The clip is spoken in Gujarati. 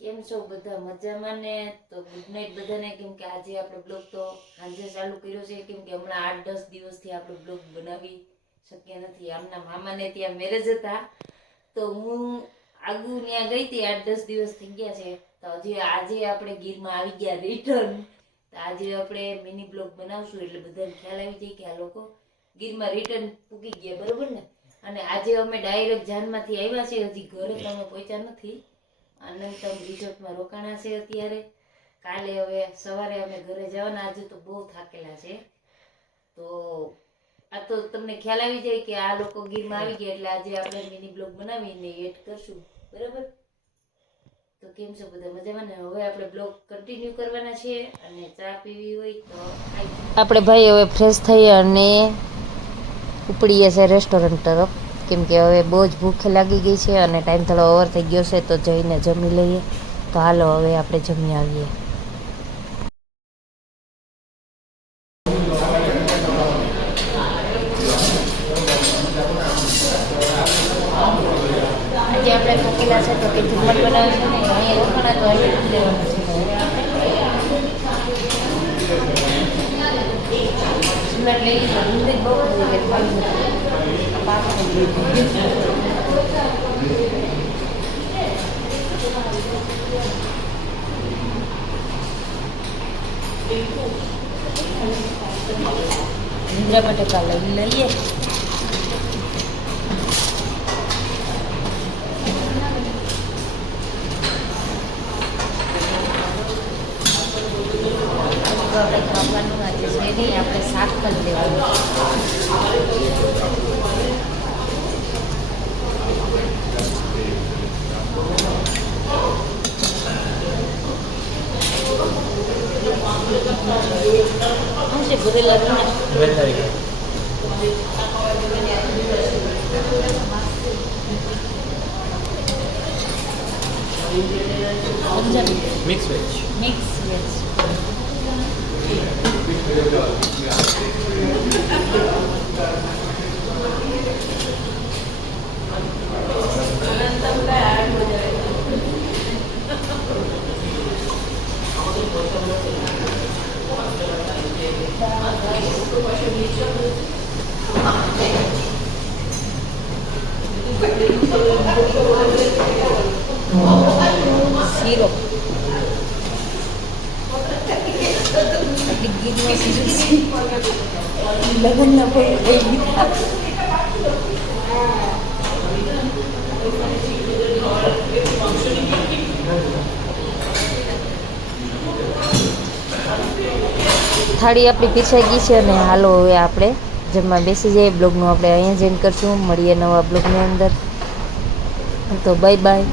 કેમ છો બધા મજામાં ને? તો ગુડ નાઇટ બધાને. કેમ કે આજે આપણે બ્લોગ તો સાંજે ચાલુ કર્યો છે. કેમ કે હમણાં આઠ દસ દિવસથી આપણે બ્લોગ બનાવી શક્યા નથી. આમના મામાને ત્યાં મેરેજ હતા. તો હું આગુ ત્યાં ગઈ હતી. આઠ દસ દિવસ થઈ ગયા છે. તો હજી આજે આપણે ગીરમાં આવી ગયા રિટર્ન તો આજે આપણે મિની બ્લોગ બનાવશું. એટલે બધાને ખ્યાલ આવી જાય કે આ લોકો ગીરમાં રિટર્ન પૂકી ગયા. બરોબર ને? અને આજે અમે ડાયરેક્ટ જાનમાંથી આવ્યા છીએ. હજી ઘરે તમે પહોંચ્યા નથી. અનંતમ રિઝોર્ટમાં રોકાણા છે અત્યારે. કાલે હવે સવારે અમે ઘરે જવાના. આજે તો બહુ થાકેલા છે. તો આ તો તમને ખ્યાલ આવી જાય કે આ લોકો ગીરમાં આવી ગયા એટલે આજે આપણે મિની બ્લોગ બનાવીને એડ કરશું. બરાબર? તો કેમ છો બધા મજામાં ને? હવે આપણે બ્લોગ કન્ટિન્યુ કરવાના છે અને ચા પીવી હોય તો આપણે ભાઈ હવે ફ્રેશ થઈ અને ઉપડીએ છીએ રેસ્ટોરન્ટ તરફ. કેમ કે હવે બહુ જ ભૂખ લાગી ગઈ છે અને ટાઈમ થોડો ઓવર થઈ ગયો છે, તો જઈને જમી લઈએ. તો હાલો, હવે આપણે જમી આવીએ. આજે આપણે. ઇન્દ્રા બટેકા લઈ લઈએ આપણે શાક કરી લેવાનું. મિક્સ વેજ મિક્સ વેજ શીરો આપણી ગીરનો શીરો છે લગ્નના કોઈ લઈ લીધા થાળી આપણી પીછાઈ ગઈ છે અને હાલો હવે આપણે જમવા બેસી જઈએ. બ્લોગનું આપણે અહીંયા જ એન્ડ કરશું. મળીએ નવા બ્લોગની અંદર. તો બાય બાય